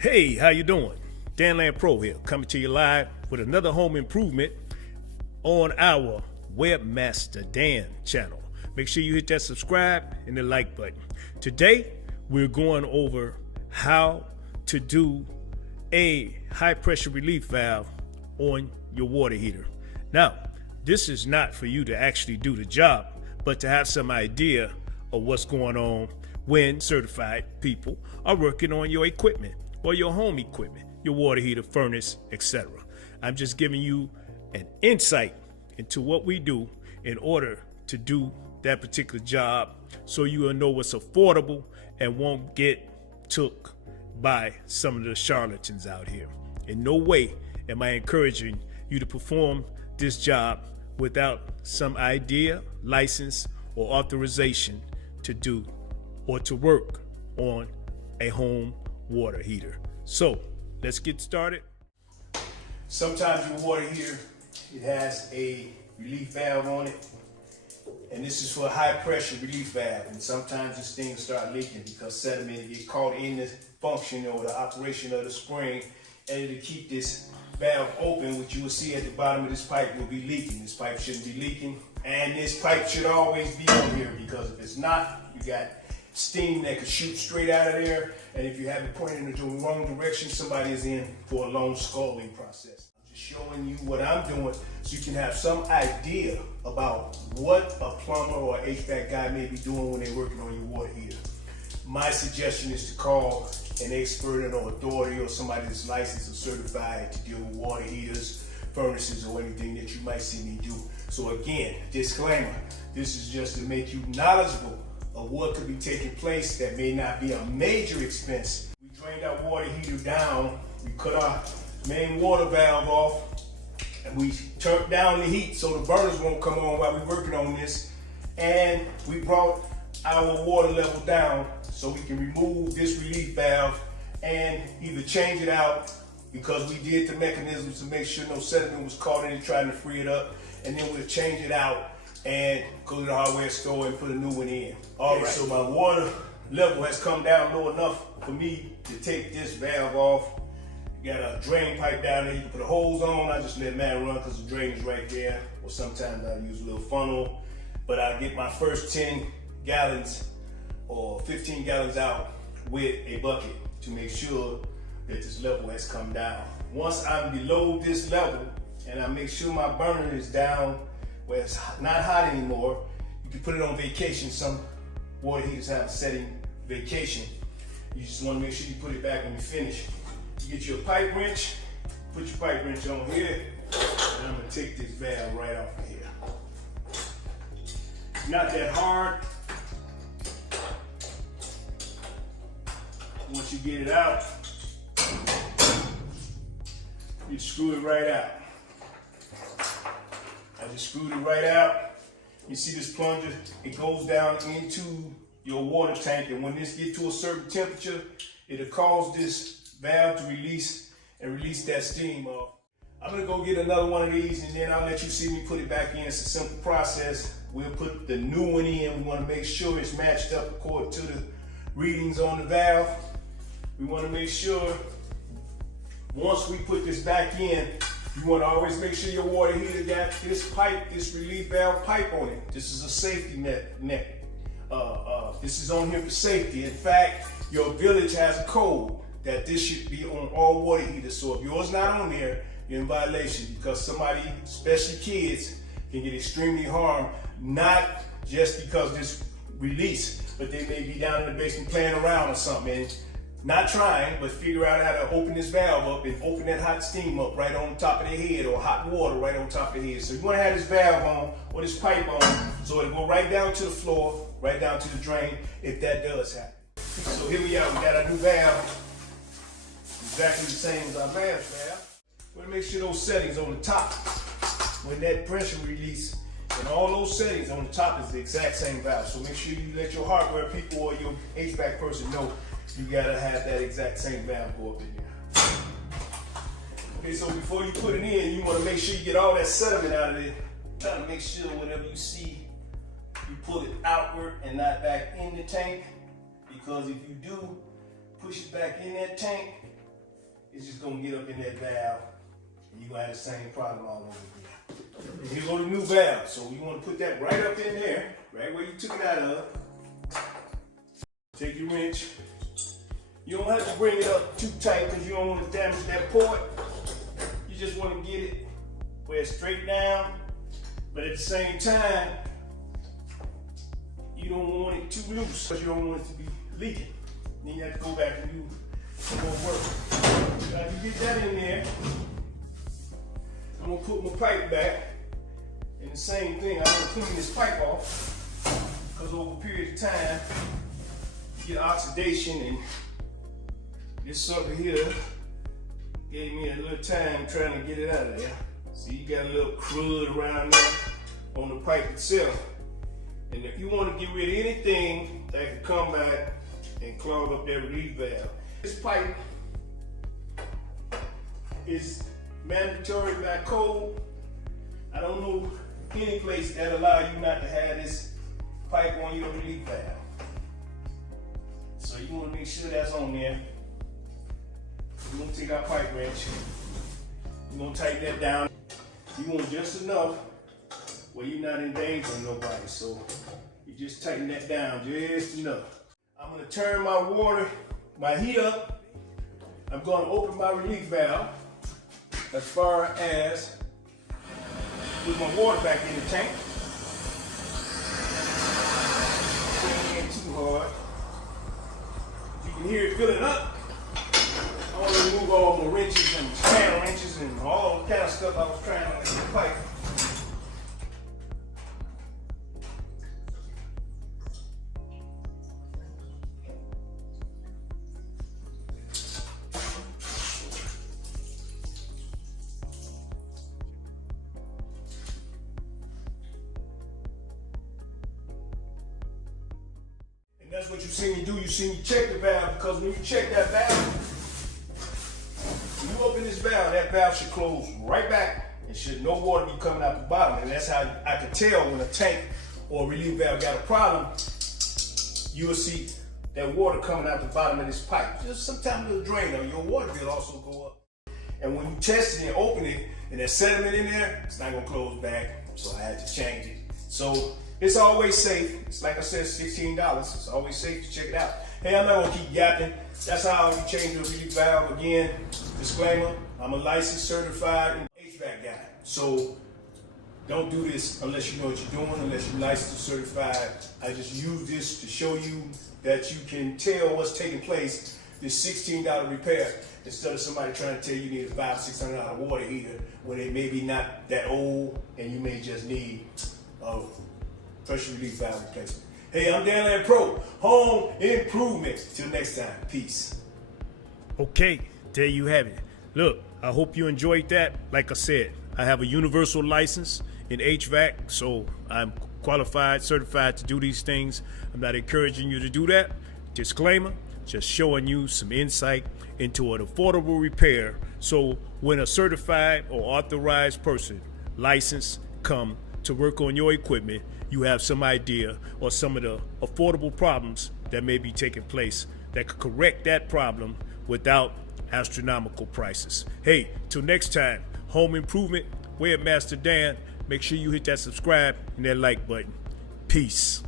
Hey, how you doing? Dan Land Pro here, coming to you live with another home improvement on our Webmaster Dan channel. Make sure you hit that subscribe and the like button. Today, we're going over how to do a high pressure relief valve on your water heater. Now, this is not for you to actually do the job, but to have some idea of what's going on when certified people are working on your equipment or your home equipment, your water heater, furnace, etc. I'm just giving you an insight into what we do in order to do that particular job so you will know what's affordable and won't get took by some of the charlatans out here. In no way am I encouraging you to perform this job without some idea, license, or authorization to do or to work on a home water heater. So let's get started. Sometimes your water heater, it has a relief valve on it, and this is for a high pressure relief valve. And sometimes this thing start leaking because sediment gets caught in the function or the operation of the spring, and it'll keep this valve open, which you will see at the bottom of this pipe will be leaking. This pipe shouldn't be leaking, and this pipe should always be on here, because if it's not, you got steam that could shoot straight out of there, and if you have it pointed in the wrong direction, somebody is in for a long scalding process. I'm just showing you what I'm doing so you can have some idea about what a plumber or HVAC guy may be doing when they're working on your water heater. My suggestion is to call an expert or authority or somebody that's licensed or certified to deal with water heaters, furnaces, or anything that you might see me do. So again, disclaimer, this is just to make you knowledgeable of what could be taking place that may not be a major expense. We drained our water heater down, we cut our main water valve off, and we turned down the heat so the burners won't come on while we're working on this. And we brought our water level down so we can remove this relief valve and either change it out, because we did the mechanisms to make sure no sediment was caught in it trying to free it up, and then we'll change it out and go to the hardware store and put a new one in. All right, so my water level has come down low enough for me to take this valve off. You got a drain pipe down there, you can put a hose on. I just let mine run because the drain is right there, or sometimes I use a little funnel. But I get my first 10 gallons or 15 gallons out with a bucket to make sure that this level has come down. Once I'm below this level and I make sure my burner is down where it's not hot anymore, you can put it on vacation. Some water heaters have a setting vacation. You just want to make sure you put it back when you finish. You get your pipe wrench, put your pipe wrench on here, and I'm gonna take this valve right off of here. Not that hard. Once you get it out, you screw it right out. I just screwed it right out. You see this plunger? It goes down into your water tank, and when this gets to a certain temperature, it'll cause this valve to release that steam off. I'm gonna go get another one of these, and then I'll let you see me put it back in. It's a simple process. We'll put the new one in. We wanna make sure it's matched up according to the readings on the valve. We wanna make sure once we put this back in, you want to always make sure your water heater got this pipe, this relief valve pipe on it. This is a safety net. This is on here for safety. In fact, your village has a code that this should be on all water heaters. So if yours not on there, you're in violation, because somebody, especially kids, can get extremely harmed, not just because this release, but they may be down in the basement playing around or something, and not trying, but figure out how to open this valve up and open that hot steam up right on top of their head, or hot water right on top of their head. So you want to have this valve on or this pipe on so it'll go right down to the floor, right down to the drain if that does happen. So here we are, we got our new valve, exactly the same as our last valve. We want to make sure those settings on the top, when that pressure release, and all those settings on the top is the exact same valve. So make sure you let your hardware people or your HVAC person know you gotta have that exact same valve go up in there. Okay, so before you put it in, you wanna make sure you get all that sediment out of it. Try to make sure whatever you see, you pull it outward and not back in the tank, because if you do push it back in that tank, it's just gonna get up in that valve, and you're gonna have the same problem all over again. And here go the new valve. So you want to put that right up in there, right where you took it out of. Take your wrench. You don't have to bring it up too tight because you don't want to damage that port. You just want to get it where it's straight down, but at the same time, you don't want it too loose because you don't want it to be leaking. Then you have to go back and do some more work. After you get that in there, I'm gonna put my pipe back. And the same thing, I'm gonna clean this pipe off because over a period of time, you get oxidation, and this sucker here gave me a little time trying to get it out of there. See, you got a little crud around there on the pipe itself. And if you want to get rid of anything that can come back and clog up that relief valve, this pipe is mandatory by code. I don't know any place that allow you not to have this pipe on your relief valve. So you want to make sure that's on there. We're going to take our pipe wrench. We're going to tighten that down. You want just enough where you're not endangering nobody. So you just tighten that down just enough. I'm going to turn my heat up. I'm going to open my relief valve as far as put my water back in the tank. Don't get too hard. You can hear it filling up. I want to remove all my wrenches and span wrenches and all the kind of stuff I was trying to get the pipe. And that's what you see me do. You see me check the valve, because when you check that valve, when you open this valve, that valve should close right back and should no water be coming out the bottom. And that's how I can tell when a tank or a relief valve got a problem. You will see that water coming out the bottom of this pipe. Just sometimes it'll drain, or your water bill also go up. And when you test it and open it, and there's sediment in there, it's not gonna close back. So I had to change it. So it's always safe. It's like I said, $16. It's always safe to check it out. Hey, I'm not gonna keep yapping. That's how you change the relief valve. Again, disclaimer, I'm a licensed, certified HVAC guy. So don't do this unless you know what you're doing, unless you're licensed or certified. I just use this to show you that you can tell what's taking place. This $16 repair, instead of somebody trying to tell you need a $500 or $600 water heater when it may be not that old and you may just need a pressure relief valve replacement. Hey, I'm Danland Pro, Home Improvement. Till next time, peace. Okay, there you have it. Look, I hope you enjoyed that. Like I said, I have a universal license in HVAC, so I'm qualified, certified to do these things. I'm not encouraging you to do that. Disclaimer, just showing you some insight into an affordable repair. So when a certified or authorized person, licensed, come to work on your equipment, you have some idea or some of the affordable problems that may be taking place that could correct that problem without astronomical prices. Hey, till next time, Home Improvement, Webmaster Dan. Make sure you hit that subscribe and that like button. Peace.